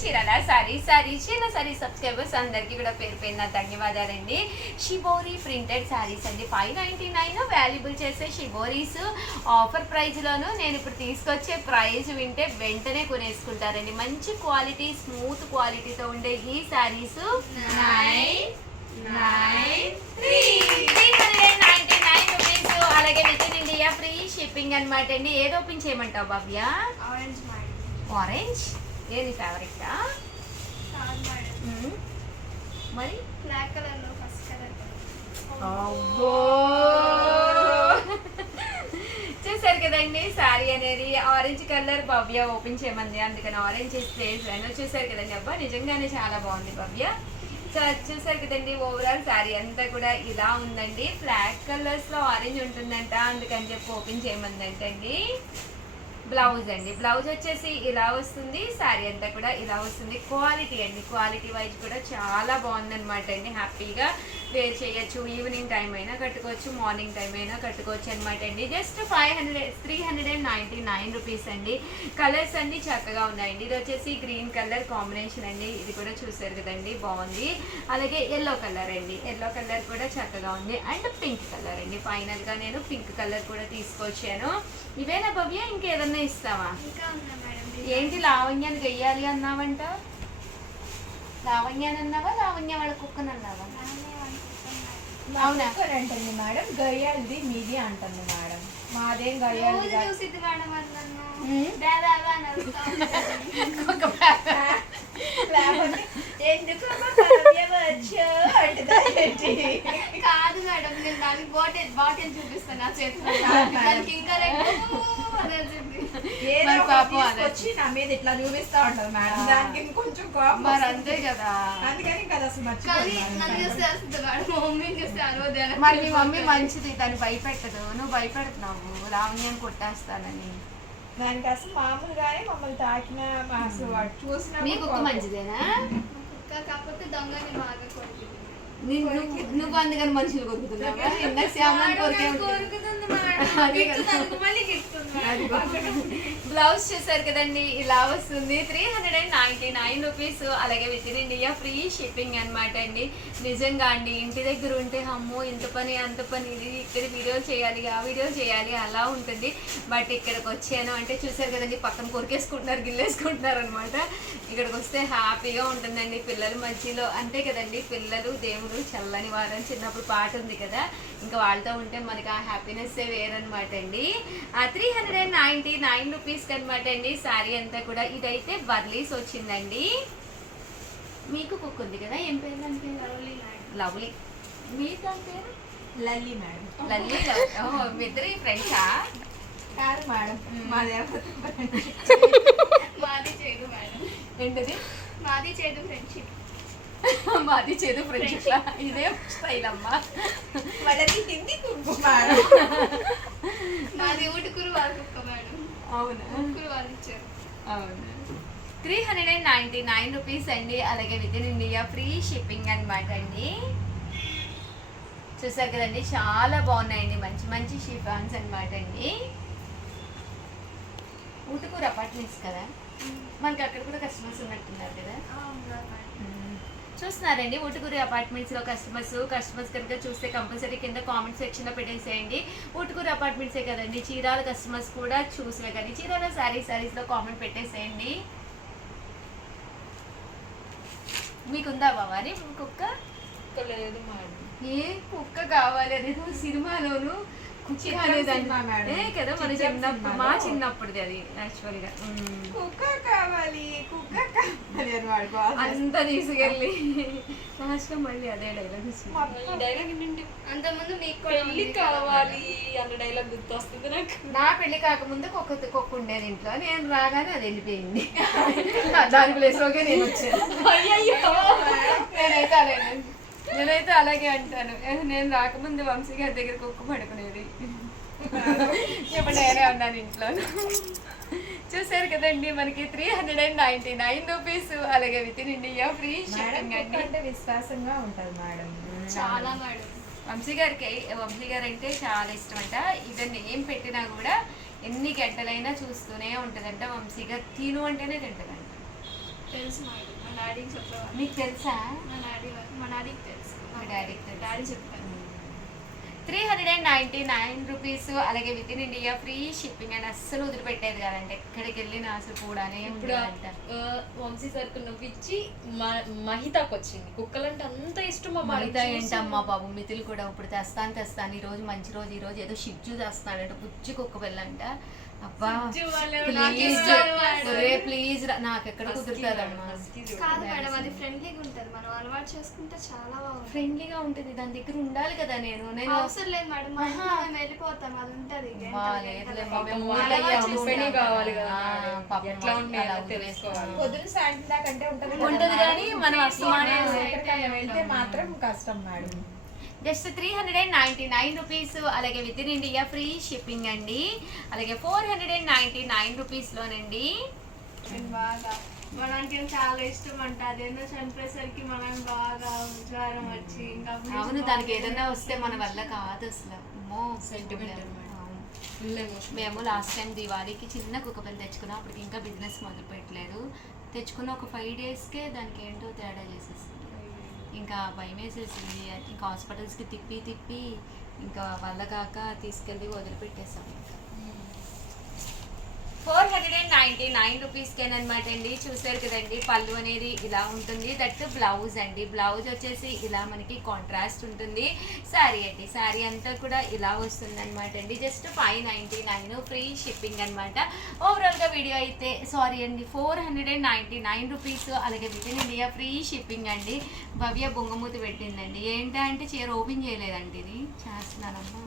Chirala sorry subscribers అందరికీ కూడా పేరు పేరున ధన్యవాదాలండి. షిబోరి ప్రింటెడ్ శారీస్ అండి, 599 వాల్యుబుల్ చేసే షిబోరీస్ ఆఫర్ ప్రైజ్లోను. నేను ఇప్పుడు తీసుకొచ్చే ప్రైస్ వింటే వెంటనే కొనేసుకుంటారండి. మంచి క్వాలిటీ, స్మూత్ క్వాలిటీతో ఉండే ఈ శారీస్ 399 రూపీస్. అలాగే with in India free shipping అనమాట అండి. ఏది ఓపెన్ చేయమంటావు భవ్య? ఆరెంజ్ ఏది ఫేవరెట్? మరి బ్లాక్ కలర్ లో ఫస్ట్ కలర్. చూసారు కదండి, శారీ అనేది ఆరెంజ్ కలర్ భవ్య ఓపెన్ చేయమంది, అందుకని ఆరెంజ్ చేసాను. చూసారు కదండి, అబ్బా నిజంగానే చాలా బాగుంది భవ్య. చూసారు కదండి, ఓవరాల్ శారీ అంతా కూడా ఇలా ఉందండి. బ్లాక్ కలర్స్ లో ఆరెంజ్ ఉంటుందంట, అందుకని చెప్పి ఓపెన్ చేయమందంటండి. బ్లౌజ్ అండి, బ్లౌజ్ వచ్చేసి ఇలా వస్తుంది. శారీ అంతా కూడా ఇలా వస్తుంది. క్వాలిటీ అండి, క్వాలిటీ వైజ్ కూడా చాలా బాగుందన్నమాట అండి. హ్యాపీగా వేర్ చేయొచ్చు. ఈవినింగ్ టైం అయినా కట్టుకోవచ్చు, మార్నింగ్ టైం అయినా కట్టుకోవచ్చు అనమాట అండి. జస్ట్ 399 రూపీస్ అండి. కలర్స్ అన్ని చక్కగా ఉన్నాయండి. ఇది వచ్చేసి గ్రీన్ కలర్ కాంబినేషన్ అండి, ఇది కూడా చూసారు కదండి, బాగుంది. అలాగే ఎల్లో కలర్ అండి, ఎల్లో కలర్ కూడా చక్కగా ఉంది. అండ్ పింక్ కలర్ అండి, ఫైనల్ గా నేను పింక్ కలర్ కూడా తీసుకొచ్చాను. ఇవేనా భవ్య, ఇంకేదన్నా ఇస్తావా? ఏంటి లావణ్యాన్ని గెయ్యాలి అన్నావంట? లావణ్యాన్ని అన్నావా, లావణ్య వాళ్ళ కుక్కని అన్నావా? అవునా అంటుంది మేడం, గయ్యాలది మీది అంటుంది మేడం. మాదేం గయ్యాలి కాదు మేడం, నేను దానికి బాటిల్ చూపిస్తాను నా చేతిలో. ఇంకా వచ్చి నా మీద ఇట్లా చూపిస్తా ఉంటది మేడం, దానికి కొంచెం కోపం. మరి అంతే కదా, అందుకని కదా అసలు నన్ను చూస్తే వస్తుంది మేడం, మా మమ్మీని చూస్తే అరవదు. మరి మీ మమ్మీ మంచిది, తను భయపెట్టదు, నువ్వు భయపెడుతున్నావు లావణ్యాన్ని కొట్టేస్తానని. దానికి అసలు మామూలుగానే మమ్మల్ని తాకిన అసలు వాడు చూసిన మీ కుక్క మంచిదేనా? కాకపోతే దొంగని బాగా కొడుతుంది. నువ్వు అందుకని మనుషులు కొరుకుతున్నావా? ఇందాక శ్యామని కొరికే బ్లౌజ్ చూసారు కదండి, ఇలా వస్తుంది. 399 రూపీస్. అలాగే with in India free shipping అనమాట అండి. నిజంగా అండి, ఇంటి దగ్గర ఉంటే అమ్మో ఇంత పని అంత పని, ఇది ఇక్కడ వీడియోలు చేయాలి ఆ వీడియోలు చేయాలి అలా ఉంటుంది. బట్ ఇక్కడికి వచ్చాను అంటే చూసారు కదండి, పక్కన కొరికేసుకుంటున్నారు, గిల్లేసుకుంటున్నారు అనమాట. ఇక్కడికి వస్తే హ్యాపీగా ఉంటుందండి. పిల్లల మధ్యలో అంతే కదండి, పిల్లలు దేవుడు చల్లని వారని చిన్నప్పుడు పాట ఉంది కదా, ఇంకా వాళ్ళతో ఉంటే మనకి ఆ హ్యాపీనెస్ వేరనమాట అండి. 399 రూపీస్కి అనమాట అండి శారీ అంతా కూడా. ఇదైతే బర్లీస్ వచ్చిందండి. మీకు కుక్క ఉంది కదా, ఏం పేరు దాని పేరు? లవ్లీ. మీ దాని పేరు? లల్లి మేడం. లల్లీ. మీ ఇద్దరు ఫ్రెండ్సా? కాదు మేడం, మాది మాది చేదు మేడం. ఏంటది? మాది చేదు ఫ్రెండ్షిప్. మాది చేదు ఫ్రెండ్షిప్. ఇదే స్టైల్ అమ్మా. వాళ్ళకి హిందీ కుక్క మేడం. మాది ఊటుకూరు వాళ్ళ కుక్క మేడం. అవునా? ఊటుకూరు వాళ్ళు ఇచ్చారు. అవును. 399 రూపీస్ అండి. అలాగే with in India free shipping అనమాట అండి. చూసారు కదండి, చాలా బాగున్నాయండి, మంచి మంచి షిఫాన్స్ అనమాట అండి. ఊటుకూరు అపార్ట్మెంట్స్ కదా, మనకి అక్కడ కూడా కస్టమర్స్ ఉన్నట్టున్నారు కదా. చూస్తున్నారండి, ఊటుకూరు అపార్ట్మెంట్స్లో కస్టమర్స్ కనుక చూస్తే కంపల్సరీ కింద కామెంట్ సెక్షన్లో పెట్టేసేయండి. ఊటుకూరు అపార్ట్మెంట్సే కదండి, చీరాల కస్టమర్స్ కూడా చూసే కానీ చీరాల శారీస్లో కామెంట్ పెట్టేసేయండి. మీకుందా బావాని కుక్క? లేదు మేడం. ఏ కుక్క కావాలి అని సినిమాలోను కదా మన చిన్నప్పుడు, మా చిన్నప్పుడుది అది యాక్చువల్ గా. కుక్క కావాలి కుక్క కావాలి అని వాడు అంతా తీసుకెళ్ళి లాస్ట్ లో మళ్ళీ అదే డైలాగ్ అంతకుముందు మీకు పెళ్లి కావాలి అన్న డైలాగ్ గుర్తు వస్తుంది నాకు. నా పెళ్లి కాకముందు కుక్క ఉండేది ఇంట్లో, నేను రాగానే అది వెళ్ళిపోయింది. దాని ప్లేస్ లోకే నేను వచ్చాను. నేనైతే అలాగే అంటాను, నేను రాకముందు వంశీ గారి దగ్గర కుక్క పడుకునేది, ఇప్పుడు నేనే ఉన్నాను ఇంట్లో. చూసారు కదండి, మనకి 399 రూపీస్. అలాగే with in India free shipping అండి. అంటే విశ్వాసంగా ఉంటుంది మేడం, చాలా మేడం. వంశీ గారు అంటే చాలా ఇష్టం అంట. ఇవన్నీ ఏం పెట్టినా కూడా ఎన్ని గంటలైనా చూస్తూనే ఉంటుందంట. వంశీ గారు తిను అంటేనే తింటుందంట. తెలుసు మాకు, మా డాడీకి చెప్పేవాళ్ళు. మీకు తెలుసా? మా డాడీకి తెలుసు. మా డాడీకి తెలుసు. డాడీ చెప్పారు. 399 రూపీస్, అలాగే with in India free shipping అని అస్సలు వదిలిపెట్టేది కదండి. ఎక్కడికి వెళ్ళినా అసలు కూడానే ఇప్పుడు ఉండేదంట. వంశీ సర్కిల్ నవ్విచ్చి మహితాకు వచ్చింది. కుక్కలంటే అంత ఇష్టం మా మహిత ఏంటమ్మా బాబు, మితులు కూడా ఇప్పుడు తెస్తాను ఈ రోజు మంచి రోజు, ఈ రోజు ఏదో షిప్జు తెస్తాడంట, బుజ్జి కుక్క పిల్లంట. అబ్బా ప్లీజ్ నాకు ఎక్కడ కుదురుతుందమ్మా. కాదు మేడం, అది ఫ్రెండ్లీగా ఉంటది, మనం అలవాటు చేసుకుంటే చాలా బాగుంటుంది. ఫ్రెండ్లీగా ఉంటుంది, దాని దగ్గర ఉండాలి కదా. నేను అవసరం లేదు మేడం, మా ఇంట్లో మేము వెళ్ళిపోతాం, అది ఉంటది. కావాలి కదా, ఎట్లా ఉండేది తెలుసుకోవాలి. పొద్దున సాయంత్రం దాకా అంటే ఉంటుంది కానీ మనం అస్తమానం ఎక్కడికైనా వెళ్తే మాత్రం కష్టం మేడం. జస్ట్ 399 రూపీస్, అలాగే with in India free shipping అండి. అలాగే 499 రూపీస్లోనండి. బాగా మనకి చాలా ఇష్టం అంట, అదేదో చనిపోయేసరికి మనం బాగా జ్వరం వచ్చి ఇంకా అవును, దానికి ఏదైనా వస్తే మన వల్ల కాదు అసలు. అమ్మో సెంటిమెంట్ మేము లాస్ట్ టైం దివాళీకి చిన్న కుక్కపిల్ల తెచ్చుకున్నాం, అప్పటికి ఇంకా బిజినెస్ మొదలు పెట్టలేదు. తెచ్చుకున్న ఒక 5 డేస్కే దానికి ఏంటో తేడా చేసేసింది. ఇంకా భయం వేసేసింది. ఇంకా హాస్పిటల్స్కి తిప్పి ఇంకా వల్ల కాక తీసుకెళ్ళి వదిలిపెట్టేసాం. 499 రూపీస్కేనమాట అండి. చూసారు కదండి, పళ్ళు అనేది ఇలా ఉంటుంది. దట్ బ్లౌజ్ అండి. బ్లౌజ్ వచ్చేసి ఇలా మనకి కాంట్రాస్ట్ ఉంటుంది. శారీ అండి, శారీ అంతా కూడా ఇలా వస్తుంది అనమాట అండి. జస్ట్ 599 ఫ్రీ షిప్పింగ్ అనమాట. ఓవరాల్గా వీడియో అయితే సారీ అండి 499 రూపీస్, అలాగే with in India free shipping అండి. భవ్య బొంగమూతి పెట్టిందండి. ఏంటంటే చీర ఓపెన్ చేయలేదండి, ఇది చేస్తున్నానమ్మా.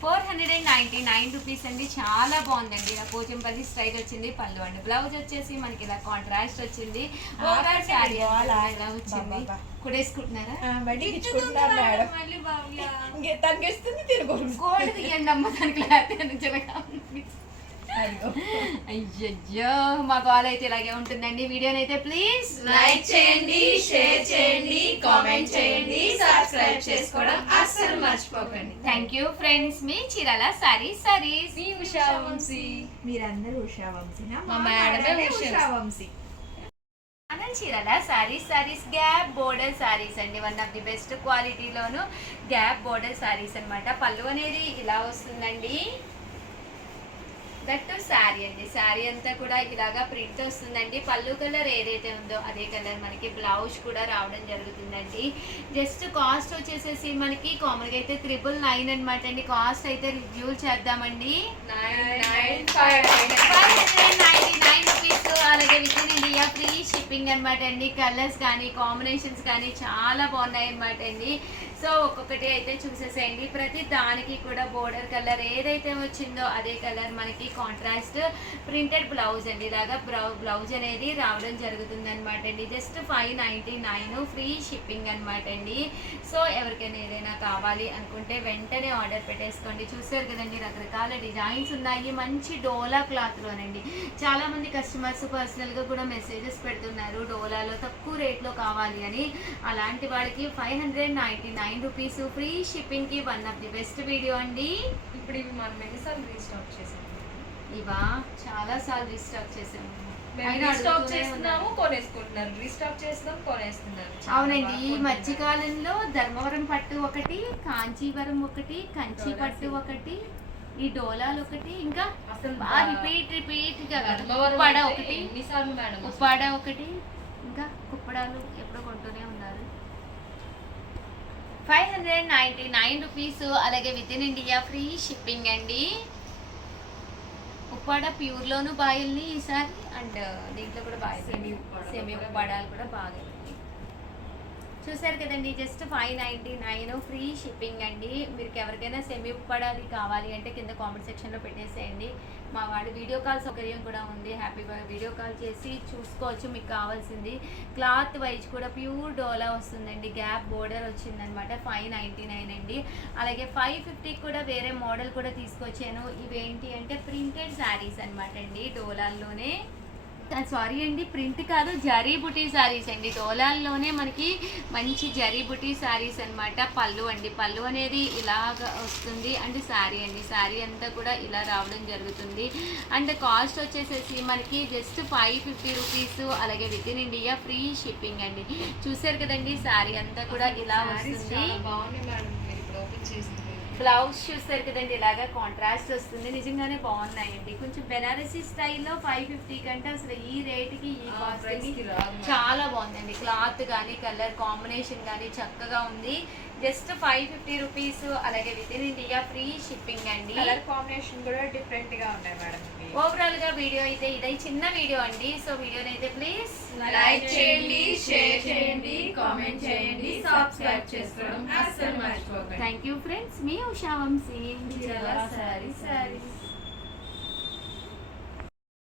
499 రూపీస్ అండి. చాలా బాగుందండి. ఇలా పోచంపల్లి స్టైల్ వచ్చింది. పళ్ళు అండి. బ్లౌజ్ వచ్చేసి మనకి ఇలా కాంట్రాస్ట్ వచ్చింది. ఓవరాల్ శారీ ఇలా వచ్చింది. కుడేసుకుంటున్నారా? మళ్ళీ బాగా తగ్గిస్తుంది తిరుగు గోల్డ్ తీయండి అమ్మ, దానికి లేకపోతే అయ్యో మా కాల్ అయితే ఇలాగే ఉంటుందండి. వీడియోని అయితే ప్లీజ్ లైక్ చేయండి, షేర్ చేయండి, కామెంట్ చేయండి, సబ్స్క్రైబ్ చేసుకోవడం అస్సలు మర్చిపోకండి. Thank you friends. మీ చీరాల సారీస్. మీ ఉషా వంశీ. మీరందరూ ఉషా వంశీనా? మా మేడమే Usha Vamsi. Chirala sarees gap border sarees అండి. వన్ ఆఫ్ ది బెస్ట్ క్వాలిటీలోను గ్యాప్ బోర్డర్ సారీస్ అన్నమాట. పళ్ళు అనేది ఇలా వస్తుందండి. దట్ శారీ అండి. శారీ అంతా కూడా ఇలాగా ప్రింట్ వస్తుందండి. పళ్ళు కలర్ ఏదైతే ఉందో అదే కలర్ మనకి బ్లౌజ్ కూడా రావడం జరుగుతుందండి. జస్ట్ కాస్ట్ వచ్చేసేసి మనకి కామన్గా అయితే 999 అనమాట అండి. కాస్ట్ అయితే రివ్యూ చేద్దామండి. 599 రూపీస్, అలాగే with in India free shipping అనమాట అండి. కలర్స్ కానీ కాంబినేషన్స్ కానీ చాలా బాగున్నాయి అనమాట అండి. సో ఒక్కొక్కటి అయితే చూసేసేయండి. ప్రతి దానికి కూడా బోర్డర్ కలర్ ఏదైతే వచ్చిందో అదే కలర్ మనకి కాంట్రాస్ట్ ప్రింటెడ్ బ్లౌజ్ అండి. ఇలాగా బ్లౌజ్ అనేది రావడం జరుగుతుంది అనమాట అండి. జస్ట్ 599 ఫ్రీ షిప్పింగ్ అనమాట అండి. సో ఎవరికైనా ఏదైనా కావాలి అనుకుంటే వెంటనే ఆర్డర్ పెట్టేసుకోండి. చూసారు కదండి, రకరకాల డిజైన్స్ ఉన్నాయి. మంచి డోలా క్లాత్లోనండి. చాలామంది కస్టమర్స్ పర్సనల్గా కూడా మెసేజెస్ పెడుతున్నారు డోలాలో తక్కువ రేట్లో కావాలి అని. అలాంటి వాళ్ళకి 599 రూపీస్ ఫ్రీ షిప్పింగ్ కి one of the best video అండి. ఇప్పుడు ఇవి మనం ఎన్నిసార్లు రీస్టాక్ చేసాం? ఇవా చాలా సార్లు రీస్టాక్ చేసాము. రీస్టాక్ చేస్తున్నాము, కొనేసుకుంటున్నారు. రీస్టాక్ చేస్తున్నాం, కొనేస్తున్నారు. అవునండి, ఈ మధ్యకాలంలో ధర్మవరం పట్టు ఒకటి, కాంచీవరం ఒకటి, కంచి పట్టు ఒకటి, ఈ డోలాలు ఒకటి, ఇంకా అసలు రిపీట్ గా ధర్మవరం ఉప్పాడ అయితే ఒకటి, ఎన్నిసార్లు మేడం? ఉప్పాడ ఒకటి, ఇంకా కుప్పడాలు ఎప్పుడో కొంటూనే ఉన్నారు. 599 రూపీస్, అలాగే with in India free shipping అండి. ఉప్పాడ ప్యూర్లోను బాయిల్ని ఈసారి, అండ్ దీంట్లో కూడా బాయిల్ సెమీ ఉప్పాడాలు కూడా బాగా. చూసారు కదండి, జస్ట్ 599 ఫ్రీ షిప్పింగ్ అండి. మీరు ఎవరికైనా సెమీ ఉప్పాడాలి కావాలి అంటే కింద కామెంట్ సెక్షన్లో పెట్టేసేయండి. మా వాడి వీడియో కాల్ సౌకర్యం కూడా ఉంది. హ్యాపీగా వీడియో కాల్ చేసి చూసుకోవచ్చు మీకు కావాల్సింది. క్లాత్ వైజ్ కూడా ప్యూర్ డోలా వస్తుందండి. గ్యాప్ బోర్డర్ వచ్చిందనమాట. 599 అండి. అలాగే 550 కూడా వేరే మోడల్ కూడా తీసుకొచ్చాను. ఇవేంటి అంటే ప్రింటెడ్ శారీస్ అనమాట అండి. డోలాల్లోనే సారీ అండి, ప్రింట్ కాదు, జరీ బుటీ శారీస్ అండి. డోలాల్లోనే మనకి మంచి జరీ బుటీ శారీస్ అన్నమాట. పళ్ళు అండి, పళ్ళు అనేది ఇలాగ వస్తుంది. అండ్ శారీ అండి, శారీ అంతా కూడా ఇలా రావడం జరుగుతుంది. అండ్ కాస్ట్ వచ్చేసేసి మనకి జస్ట్ 550 రూపీస్, అలాగే with in India free shipping అండి. చూసారు కదండి, శారీ అంతా కూడా ఇలా వస్తుంది. బాగున్నాయి మేడం, మీరు ఇప్పుడు ఓపెన్ చేసింది. బ్లౌజ్ చూస్తారు కదండి, ఇలాగా కాంట్రాస్ట్ వస్తుంది. నిజంగానే బాగున్నాయండి. కొంచెం బెనారసీ స్టైల్లో 550 కంటే అసలు ఈ రేట్కి ఈ కాస్ట్ price కి రాదు. చాలా బాగుందండి. క్లాత్ కానీ కలర్ కాంబినేషన్ కానీ చక్కగా ఉంది. జస్ట్ 550 రూపీస్, అలాగే with in India free shipping అండి. కలర్ కాంబినేషన్ కూడా డిఫరెంట్ గా ఉన్నాయి మేడం. ఓవరాల్ గా వీడియో అయితే ఇదే చిన్న వీడియో అండి. సో వీడియోని అయితే ప్లీజ్ లైక్ చేయండి, షేర్ చేయండి, కామెంట్ చేయండి, సబ్స్క్రైబ్ చేసుకోవడం అస్సలు మర్చిపోకండి. Thank you friends. మీ ఉషా వంశీ. చాలా సారీస్.